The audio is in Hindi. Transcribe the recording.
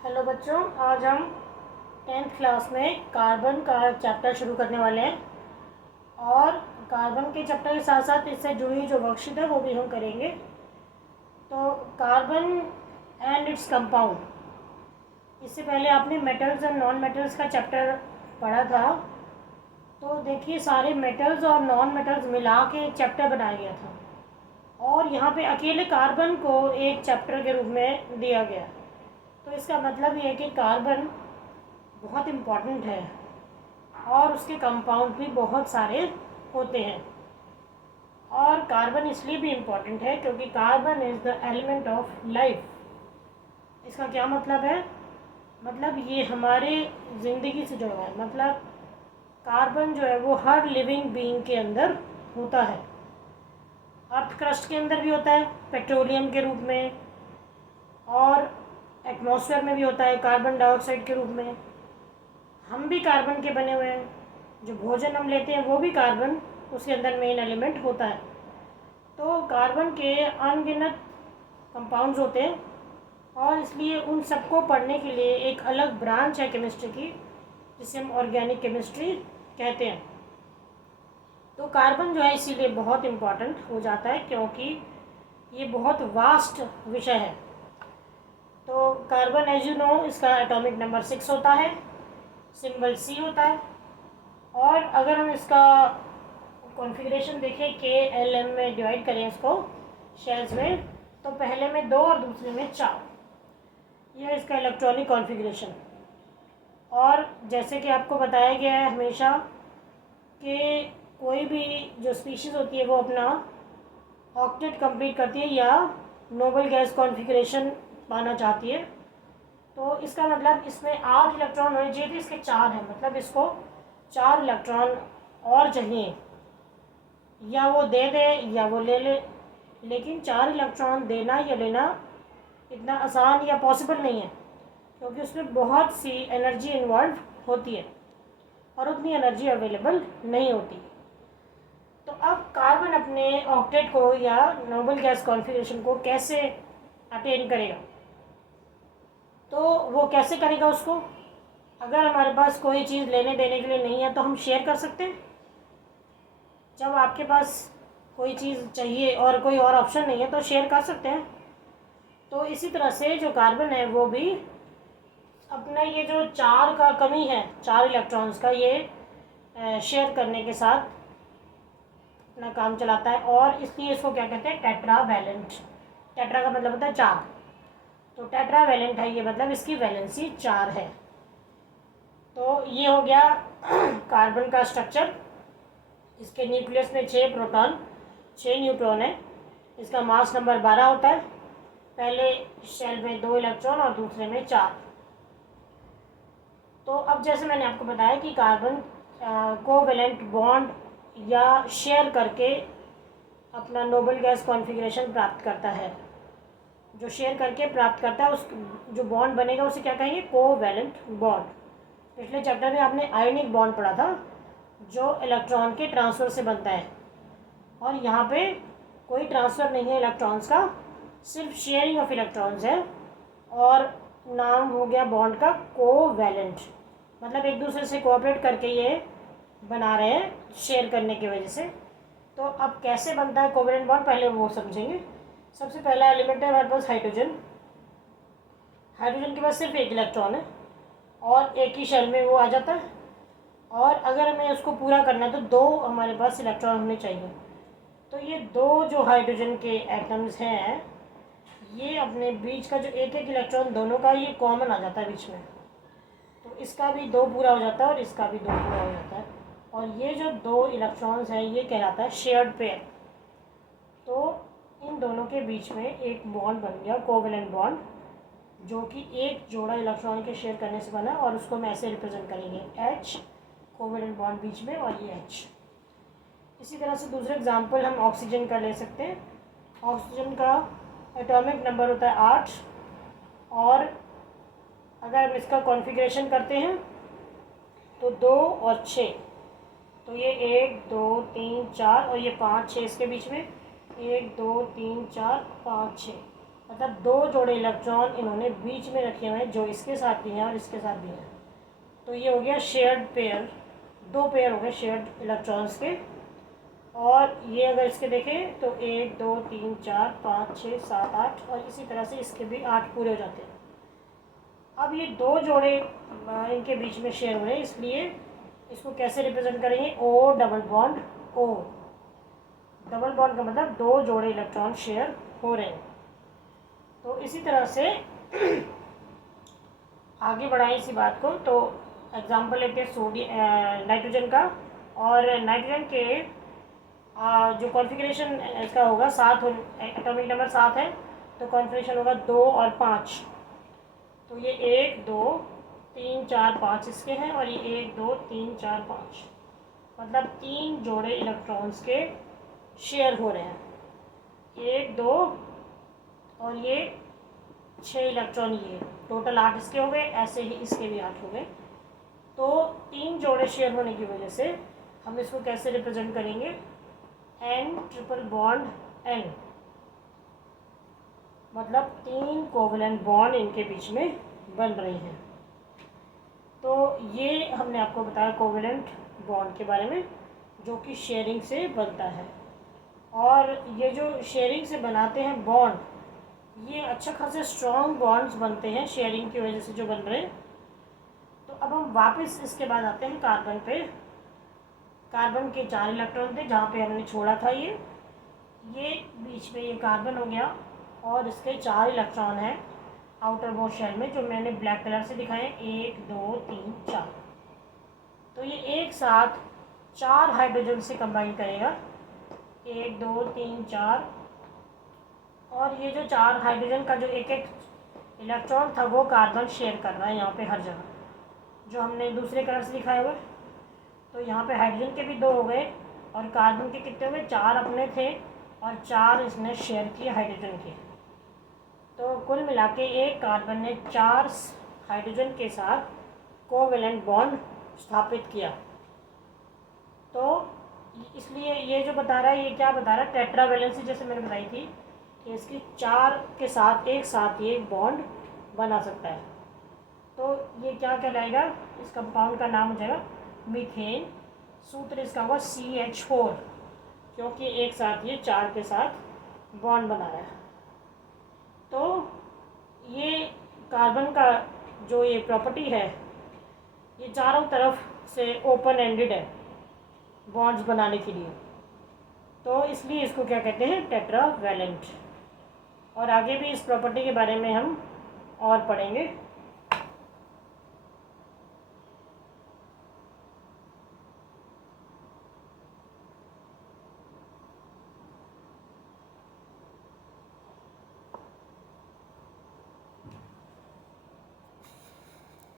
हेलो बच्चों, आज हम 10th क्लास में कार्बन का चैप्टर शुरू करने वाले हैं और कार्बन के चैप्टर के साथ साथ इससे जुड़ी जो वर्कशीट है वो भी हम करेंगे। तो कार्बन एंड इट्स कंपाउंड, इससे पहले आपने मेटल्स एंड नॉन मेटल्स का चैप्टर पढ़ा था। तो देखिए, सारे मेटल्स और नॉन मेटल्स मिला के एक चैप्टर बनाया गया था और यहाँ पे अकेले कार्बन को एक चैप्टर के रूप में दिया गया। तो इसका मतलब ये है कि कार्बन बहुत इम्पॉर्टेंट है और उसके कंपाउंड भी बहुत सारे होते हैं। और कार्बन इसलिए भी इम्पॉर्टेंट है क्योंकि carbon is the element of life. इसका क्या मतलब है? मतलब ये हमारे ज़िंदगी से जुड़ा है। मतलब कार्बन जो है वो हर लिविंग बीइंग के अंदर होता है। अर्थ क्रस्ट के अंदर भी होता है पेट्रोलियम के रूप में, और एटमॉस्फेयर में भी होता है कार्बन डाइऑक्साइड के रूप में। हम भी कार्बन के बने हुए हैं, जो भोजन हम लेते हैं वो भी कार्बन उसके अंदर मेन एलिमेंट होता है। तो कार्बन के अनगिनत कंपाउंड्स होते हैं और इसलिए उन सबको पढ़ने के लिए एक अलग ब्रांच है केमिस्ट्री की, जिसे हम ऑर्गेनिक केमिस्ट्री कहते हैं। तो कार्बन जो है इसीलिए बहुत इम्पॉर्टेंट हो जाता है क्योंकि ये बहुत वास्ट विषय है। तो कार्बन एज यू नो, इसका एटॉमिक नंबर 6 होता है, सिंबल C होता है। और अगर हम इसका कॉन्फ़िगरेशन देखें KLM में डिवाइड करें इसको शेल्स में, तो पहले में 2 और दूसरे में 4, यह इसका इलेक्ट्रॉनिक कॉन्फ़िगरेशन। और जैसे कि आपको बताया गया है हमेशा कि कोई भी जो स्पीशीज़ होती है वो अपना ऑक्टेट कंप्लीट करती है या नोबल गैस कॉन्फ़िगरेशन पाना चाहती है। तो इसका मतलब इसमें 8 इलेक्ट्रॉन होने चाहिए थे, इसके 4 हैं। मतलब इसको 4 इलेक्ट्रॉन और चाहिए, या वो दे दे या वो ले ले। लेकिन 4 इलेक्ट्रॉन देना या लेना इतना आसान या पॉसिबल नहीं है क्योंकि उसमें बहुत सी एनर्जी इन्वॉल्व होती है और उतनी एनर्जी अवेलेबल नहीं होती। तो अब कार्बन अपने ऑक्टेट को या नोबल गैस कॉन्फ़िगरेशन को कैसे अटेन करेगा? तो वो कैसे करेगा उसको? अगर हमारे पास कोई चीज़ लेने देने के लिए नहीं है तो हम शेयर कर सकते हैं। जब आपके पास कोई चीज़ चाहिए और कोई और ऑप्शन नहीं है तो शेयर कर सकते हैं। तो इसी तरह से जो कार्बन है वो भी अपना ये जो 4 का कमी है, 4 इलेक्ट्रॉन्स का, ये शेयर करने के साथ अपना काम चलाता है और इसलिए इसको क्या कहते हैं? टेट्रावैलेंट। टेट्रा का मतलब होता है 4, तो टेट्रावैलेंट है ये, मतलब इसकी वैलेंसी 4 है। तो ये हो गया कार्बन का स्ट्रक्चर। इसके न्यूक्लियस में 6 प्रोटॉन 6 न्यूट्रॉन है। इसका मास नंबर 12 होता है। पहले शेल में 2 इलेक्ट्रॉन और दूसरे में 4। तो अब जैसे मैंने आपको बताया कि कार्बन कोवेलेंट बॉन्ड या शेयर करके अपना नोबल गैस कॉन्फ़िगरेशन प्राप्त करता है। जो शेयर करके प्राप्त करता है उस जो बॉन्ड बनेगा उसे क्या कहेंगे? Covalent bond. पिछले चैप्टर में आपने आयोनिक बॉन्ड पढ़ा था जो इलेक्ट्रॉन के ट्रांसफ़र से बनता है, और यहाँ पे कोई ट्रांसफ़र नहीं है इलेक्ट्रॉन्स का, सिर्फ शेयरिंग ऑफ इलेक्ट्रॉन्स है। और नाम हो गया बॉन्ड का कोवैलेंट, मतलब एक दूसरे से कोऑपरेट करके ये बना रहे हैं शेयर करने की वजह से। तो अब कैसे बनता है कोवैलेंट बॉन्ड, पहले वो समझेंगे। सबसे पहला एलिमेंट है हमारे पास हाइड्रोजन। हाइड्रोजन के पास सिर्फ एक इलेक्ट्रॉन है और एक ही शेल में वो आ जाता है। और अगर हमें उसको पूरा करना है तो 2 हमारे पास इलेक्ट्रॉन होने चाहिए। तो ये 2 जो हाइड्रोजन के एटम्स हैं, ये अपने बीच का जो एक एक इलेक्ट्रॉन दोनों का ये कॉमन आ जाता है बीच में, तो इसका भी 2 पूरा हो जाता है और इसका भी 2 पूरा हो जाता है। और ये जो 2 इलेक्ट्रॉन्स हैं ये कहलाता है शेयर्ड पेयर। तो इन दोनों के बीच में एक बॉन्ड बन गया कोवेलेंट बॉन्ड, जो कि एक जोड़ा इलेक्ट्रॉन के शेयर करने से बना, और उसको हम ऐसे रिप्रेजेंट करेंगे H, कोवेलेंट बॉन्ड बीच में और ये H। इसी तरह से दूसरे एग्जांपल हम ऑक्सीजन का ले सकते हैं। ऑक्सीजन का एटॉमिक नंबर होता है 8, और अगर हम इसका कॉन्फ़िगरेशन करते हैं तो 2 और 6, तो ये 1 2 3 4 और ये 5 6 इसके बीच में, 1 2 3 4 5 6, मतलब 2 जोड़े इलेक्ट्रॉन इन्होंने बीच में रखे हुए हैं, जो इसके साथ भी हैं और इसके साथ भी हैं। तो ये हो गया शेयर्ड पेयर, 2 पेयर हो गए शेयर्ड इलेक्ट्रॉन्स के। और ये अगर इसके देखें तो 1 2 3 4 5 6 7 8 और इसी तरह से इसके भी 8 पूरे हो जाते हैं। अब ये 2 जोड़े इनके बीच में शेयर हो रहे हैं, इसलिए इसको कैसे रिप्रेजेंट करेंगे, O double bond O। Double bond का मतलब 2 जोड़े इलेक्ट्रॉन शेयर हो रहे हैं। तो इसी तरह से आगे बढ़ाएं इसी बात को। तो एग्जांपल लेते हैं सोडियम नाइट्रोजन का। और नाइट्रोजन के जो कॉन्फ़िगरेशन इसका होगा 7, एटॉमिक नंबर 7 है, तो कॉन्फ़िगरेशन होगा 2 और 5। तो ये 1 2 3 4 5 इसके हैं और ये 1 2 3 4 5, मतलब 3 जोड़े इलेक्ट्रॉन्स के शेयर हो रहे हैं। 1 2 और ये 6 इलेक्ट्रॉन, ये टोटल 8 इसके हो गए, ऐसे ही इसके भी 8 हो गए। तो 3 जोड़े शेयर होने की वजह से हम इसको कैसे रिप्रेजेंट करेंगे, N ट्रिपल बॉन्ड N, मतलब 3 कोवलेंट बॉन्ड इनके बीच में बन रहे हैं। तो ये हमने आपको बताया कोवलेंट बॉन्ड के बारे में, जो कि शेयरिंग से बनता है। और ये जो शेयरिंग से बनाते हैं बॉन्ड, ये अच्छा खासे स्ट्रॉन्ग बॉन्ड्स बनते हैं शेयरिंग की वजह से जो बन रहे हैं। तो अब हम वापस इसके बाद आते हैं कार्बन पे। कार्बन के 4 इलेक्ट्रॉन थे जहाँ पे हमने छोड़ा था, ये बीच में ये कार्बन हो गया और इसके 4 इलेक्ट्रॉन हैं आउटर मोस्ट शेल में, जो मैंने ब्लैक कलर से दिखाए, 1 2 3 4। तो ये एक साथ 4 हाइड्रोजन से कंबाइन करेगा, 1 2 3 4। और ये जो 4 हाइड्रोजन का जो एक एक इलेक्ट्रॉन था वो कार्बन शेयर कर रहा है यहाँ पे हर जगह, जो हमने दूसरे कलर से दिखाए हुए। तो यहाँ पे हाइड्रोजन के भी 2 हो गए और कार्बन के कितने हुए, 4 अपने थे और 4 इसने शेयर किए हाइड्रोजन के। तो कुल मिला के एक कार्बन ने 4 हाइड्रोजन के साथ कोवेलेंट बॉन्ड स्थापित किया। तो इसलिए ये जो बता रहा है, ये क्या बता रहा है, टेट्रावैलेंसी जैसे मैंने बताई थी कि इसकी 4 के साथ एक साथ ये बॉन्ड बना सकता है। तो ये क्या कहलाएगा, इस कंपाउंड का नाम हो जाएगा मीथेन। सूत्र इसका होगा CH4, क्योंकि एक साथ ये 4 के साथ बॉन्ड बना रहा है। तो ये कार्बन का जो ये प्रॉपर्टी है, ये चारों तरफ से ओपन एंडेड है बॉन्ड्स बनाने के लिए, तो इसलिए इसको क्या कहते हैं, टेट्रावैलेंट। और आगे भी इस प्रॉपर्टी के बारे में हम और पढ़ेंगे।